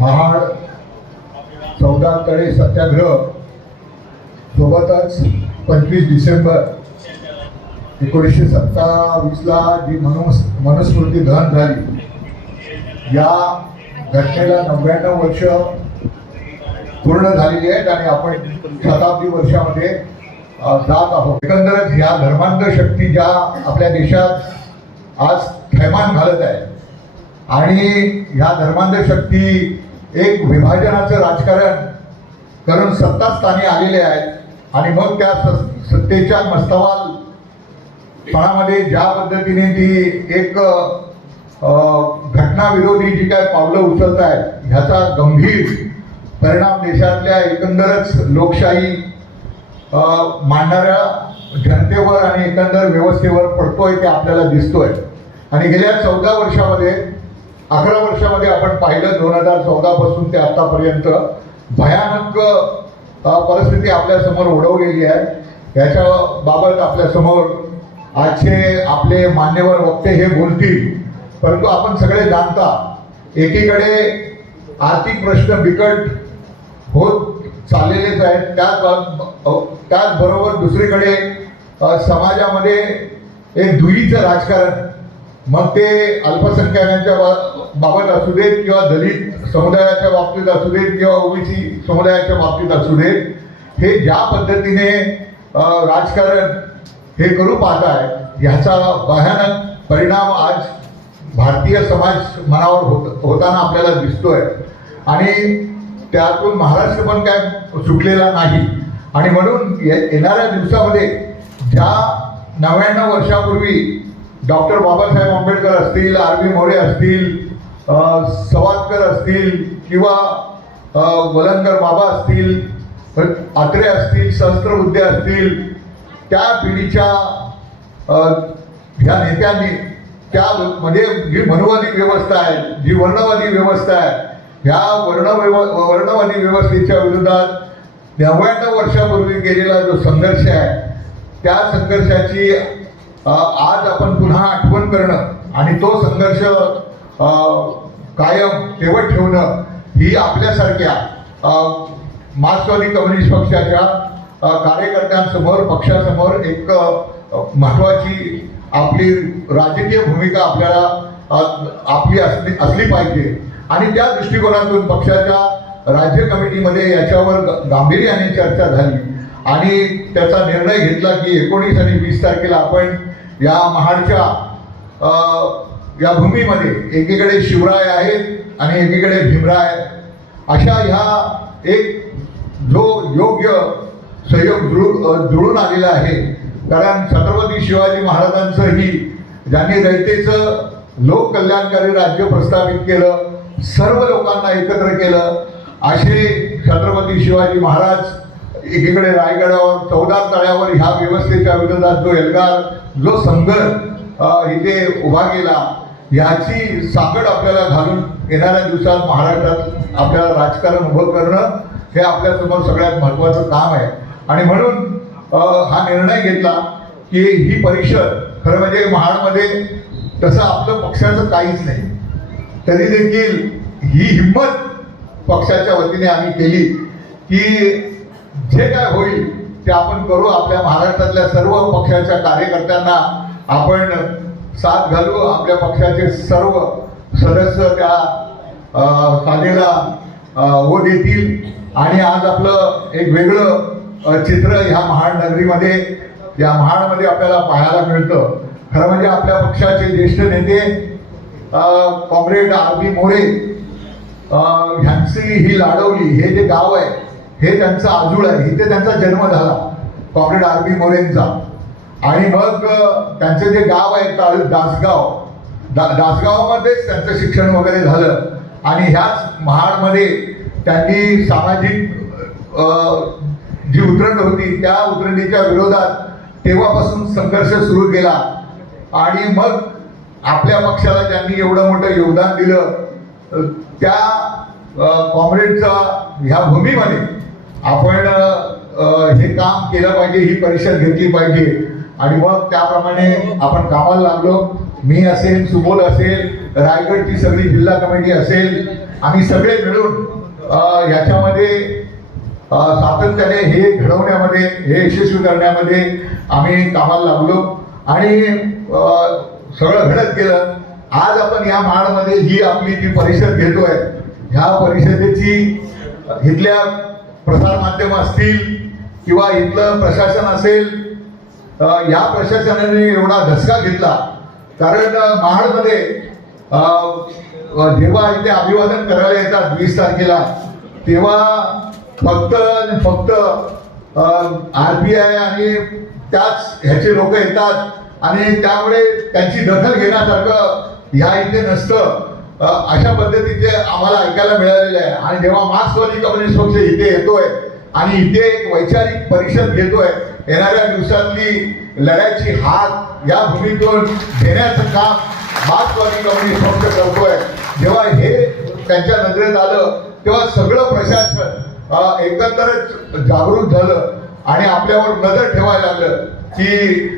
महाड 14 तळे सत्याग्रह सोबतच 25 डिसेंबर 1927ला जी मनुस्मृती दहन झाली, या घटनेला 99 वर्ष पूर्ण झालेली आहेत आणि आपण शताब्दी वर्षामध्ये जात आहोत. एकंदरच ह्या धर्मांध शक्ती ज्या आपल्या देशात आज थैमान घालत आहे आणि ह्या धर्मांध शक्ती एक विभाजनाचं राजकारण करून सत्तास्थानी आलेले आहेत आणि मग त्या सत्तेच्या मस्तवाल पणामध्ये ज्या पद्धतीने ती एक घटनाविरोधी जी काय पावलं उचलत आहेत, ह्याचा गंभीर परिणाम देशातल्या एकंदरच लोकशाही मानणाऱ्या जनतेवर आणि एकंदर व्यवस्थेवर पडतोय ते आपल्याला दिसतोय. आणि गेल्या 14 वर्षामध्ये 11 वर्षामध्ये आपण पाहिलं 2014 पासून ते आतापर्यंत भयानक परिस्थिती आपल्या समोर ओढवलेली आहे. याच्या बाबत आपल्या समोर आजचे आपले मान्यवर वक्ते हे बोलतील, परंतु आपण सगळे जाणता एकीकडे आर्थिक प्रश्न बिकट होत चाललेलेच आहेत, त्याचबरोबर दुसरीकडे समाजामध्ये एक दुहीचं राजकारण, मग ते अल्पसंख्याकांच्या बाबत असू देत किंवा दलित समुदायाच्या बाबतीत असू देत किंवा ओबीसी समुदायाच्या बाबतीत असू देत, हे ज्या पद्धतीने राजकारण हे करू पाहत आहे, ह्याचा भयानक परिणाम आज भारतीय समाज मनावर होताना आपल्याला दिसतोय आणि त्यातून महाराष्ट्र पण काय सुटलेला नाही. आणि म्हणून येणाऱ्या दिवसामध्ये ज्या 99 वर्षापूर्वी डॉक्टर बाबासाहेब आंबेडकर असतील, आर बी मोरे असतील, सवादकर असतील किंवा वलंगर बाबा असतील, आत्रे असतील, सहस्त्रबुद्धे असतील, त्या पिढीच्या ह्या नेत्यांनी त्यामध्ये जी मनुवादी व्यवस्था आहे, जी वर्णवादी व्यवस्था आहे, ह्या वर्णवादी व्यवस्थेच्या विरोधात 99 वर्षापूर्वी केलेला जो संघर्ष आहे, त्या संघर्षाची आज आपण पुन्हा आठवण करणं आणि तो संघर्ष कायम ठेवत ठेवणं ही आपल्यासारख्या मार्क्सवादी कम्युनिस्ट पक्षाच्या कार्यकर्त्यांसमोर, पक्षासमोर एक महत्वाची आपली राजकीय भूमिका आपली असली पाहिजे. आणि त्या दृष्टिकोनातून पक्षाच्या राज्य कमिटीमध्ये याच्यावर गांभीर्याने चर्चा झाली आणि त्याचा निर्णय घेतला की 19 आणि 20 तारखेला आपण या महाडच्या या भूमीमध्ये एकीकडे शिवराय आहेत आणि एकीकडे भीमराय अशा ह्या एक जो योग्य सहयोग जुळून आलेला आहे. कारण छत्रपती शिवाजी महाराजांचंही ज्यांनी रयतेचं लोक कल्याणकारी राज्य प्रस्थापित केलं, सर्व लोकांना एकत्र केलं, असे छत्रपती शिवाजी महाराज एकीकडे रायगडावर 14 तळ्यावर ह्या व्यवस्थेच्या विरोधात जो एल्गार जो संघर्ष इथे उभा केला, ह्याची साकड आपल्याला घालून येणाऱ्या दिवसात महाराष्ट्रात आपल्याला राजकारण उभं करणं हे आपल्यासमोर सगळ्यात महत्त्वाचं काम आहे. आणि म्हणून हा निर्णय घेतला की ही परिषद, खरं म्हणजे महाडमध्ये तसं आपलं पक्षाचं काहीच नाही, तरी देखील ही हिंमत पक्षाच्या वतीने आम्ही केली की जे काय होईल ते आपण करू. आपल्या महाराष्ट्रातल्या सर्व पक्षाच्या कार्यकर्त्यांना आपण साथ घालू, आपल्या पक्षाचे सर्व सदस्य त्या साधेला हो देतील आणि आज आपलं एक वेगळं चित्र ह्या महाड नगरीमध्ये, या महाडमध्ये आपल्याला पाहायला मिळतं. खरं म्हणजे आपल्या पक्षाचे ज्येष्ठ नेते कॉम्रेड आर बी मोरे ह्यांची ही लाडवली हे जे गाव आहे हे त्यांचं आजूळ आहे, इथे त्यांचा जन्म झाला कॉम्रेड आर बी मोरेंचा. आणि मग त्यांचं जे गाव आहे दासगावमध्येच त्यांचं शिक्षण वगैरे झालं आणि ह्याच महाडमध्ये त्यांनी सामाजिक जी उतरंड होती त्या उतरंडीच्या विरोधात तेव्हापासून संघर्ष सुरू केला. आणि मग आपल्या पक्षाला ज्यांनी एवढं मोठं योगदान दिलं त्या कॉम्रेडचा ह्या भूमीमध्ये आपण हे काम केलं पाहिजे, ही परिषद घेतली पाहिजे. आणि मग त्याप्रमाणे आपण कामाला लागलो. मी असेल, सुबोध असेल, रायगडची सगळी जिल्हा कमिटी असेल, आम्ही सगळे मिळून याच्यामध्ये सातत्याने हे घडवण्यामध्ये, हे यशस्वी करण्यामध्ये आम्ही कामाला लागलो आणि सगळं घडत गेलं. आज आपण या महाडमध्ये ही आपली जी परिषद घेतोय, ह्या परिषदेची इथल्या प्रसार माध्यम असतील किंवा इथलं प्रशासन असेल, या प्रशासनाने एवढा धसका घेतला. कारण महाडमध्ये जेव्हा इथे अभिवादन करायला येतात 20 तारखेला, तेव्हा फक्त RBI आणि त्याच ह्याचे लोक येतात आणि त्यामुळे त्यांची दखल घेण्यासारखं ह्या इथे नसतं. अशा पद्धतीचे आम्हाला ऐकायला मिळालेलं आहे. आणि जेव्हा मार्क्सवादी कम्युनिस्ट पक्ष इथे येतोय आणि इथे एक वैचारिक परिषद घेतोय, येणाऱ्या दिवसातली लढ्याची हात या भूमीतून घेण्याचं काम मार्क्सवादी कम्युनिस्ट पक्ष करतोय, जेव्हा हे त्यांच्या नजरेत आलं तेव्हा सगळं प्रशासन एकंदरच जागृत झालं आणि आपल्यावर नजर ठेवायला लागलं की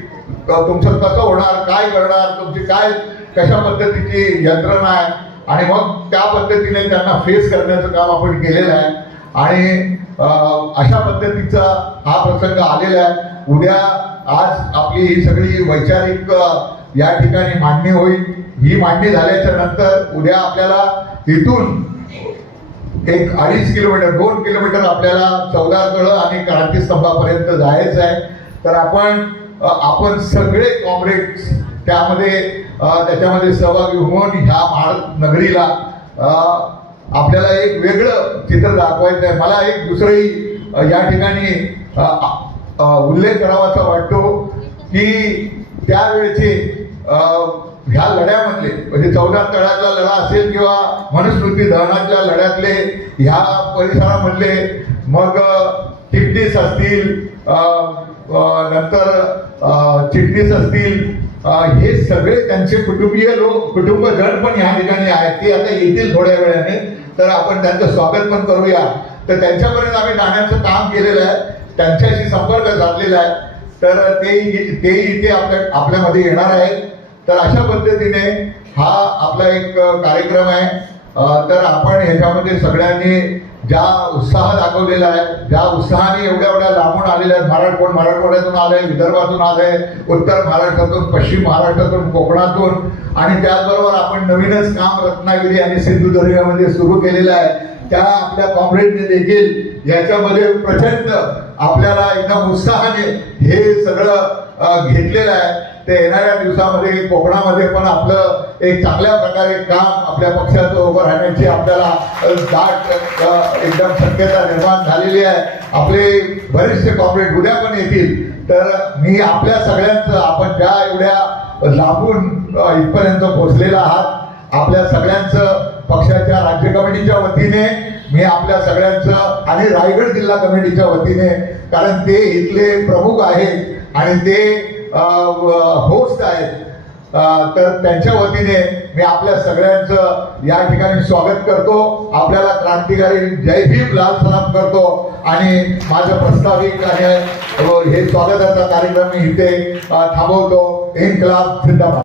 तुमचं कसं होणार, काय करणार, तुमची काय कशा पद्धतीची यंत्रणा आहे. आणि मग त्या पद्धतीने त्यांना फेस करण्याचं काम आपण केलेलं आहे. आणि अशा पद्धतीचा हा प्रसंग आलेला आहे. उद्या आज आपली ही सगळी वैचारिक या ठिकाणी मांडणी होईल. ही मांडणी झाल्याच्या नंतर उद्या आपल्याला इथून एक 2.5 किलोमीटर 2 किलोमीटर आपल्याला चौदारतळ आणि क्रांतीस्तंभापर्यंत जायचं आहे. तर आपण सगळे कॉम्रेड्स त्याच्यामध्ये सहभागी होऊन ह्या महाड नगरीला आपल्याला एक वेगळं चित्र दाखवायचं आहे. मला एक दुसरंही या ठिकाणी उल्लेख करावासा वाटतो की त्यावेळेचे ह्या लढ्यामधले म्हणजे 14 तळ्यातला लढा असेल किंवा मनुस्मृती दहनातल्या लढ्यातले ह्या परिसरामधले मग चिटणीस असतील, नंतर चिटणीस असतील, हे सगळे त्यांचे कुटुंबजन पण या ठिकाणी आहेत. ते आता येतील थोड्या वेळाने, तर आपण त्यांचं स्वागत पण करूया. तर त्यांच्यापर्यंत आम्ही जाण्याचं काम केलेलं आहे, त्यांच्याशी संपर्क साधलेला आहे. तर ते इथे आपल्यामध्ये येणार आहेत. तर अशा पद्धतीने हा आपला एक कार्यक्रम आहे. तर आपण ह्याच्यामध्ये सगळ्यांनी ज्या उत्साह दाखवलेला आहे, ज्या उत्साहाने एवढ्या लांबून आलेल्या आहेत, कोण मराठवाड्यातून आलंय, विदर्भातून आलंय, उत्तर महाराष्ट्रातून, पश्चिम महाराष्ट्रातून, कोकणातून, आणि त्याचबरोबर आपण नवीनच काम रत्नागिरी आणि सिंधुदुर्गामध्ये सुरू केलेलं आहे. त्या आपल्या कॉम्रेडने देखील याच्यामध्ये प्रचंड आपल्याला एकदम उत्साहाने हे सगळं घेतलेलं आहे. ते येणाऱ्या दिवसामध्ये कोकणामध्ये पण आपलं एक चांगल्या प्रकारे काम आपल्या पक्षाचं उभं राहण्याची आपल्याला दाट एकदम शक्यता निर्माण झालेली आहे. आपले बरेचसे कॉम्रेड उद्या पण येतील. तर मी आपल्या सगळ्यांचं, आपण ज्या एवढ्या लांबून इथपर्यंत पोहोचलेला आहात, आपल्या सगळ्यांचं पक्षाच्या राज्य कमिटीच्या वतीने मी आपल्या सगळ्यांचं आणि रायगड जिल्हा कमिटीच्या वतीने, कारण ते इथले प्रमुख आहेत आणि ते होस्ट आहेत, तर त्यांच्या वतीने मी आपल्या सगळ्यांचं या ठिकाणी स्वागत करतो. आपल्याला क्रांतिकारी जय भीम लाल सलाम करतो आणि माझं प्रस्ताविक आणि हे स्वागताचा कार्यक्रम मी इथे थांबवतो. इन्कलाब जिंदाबाद.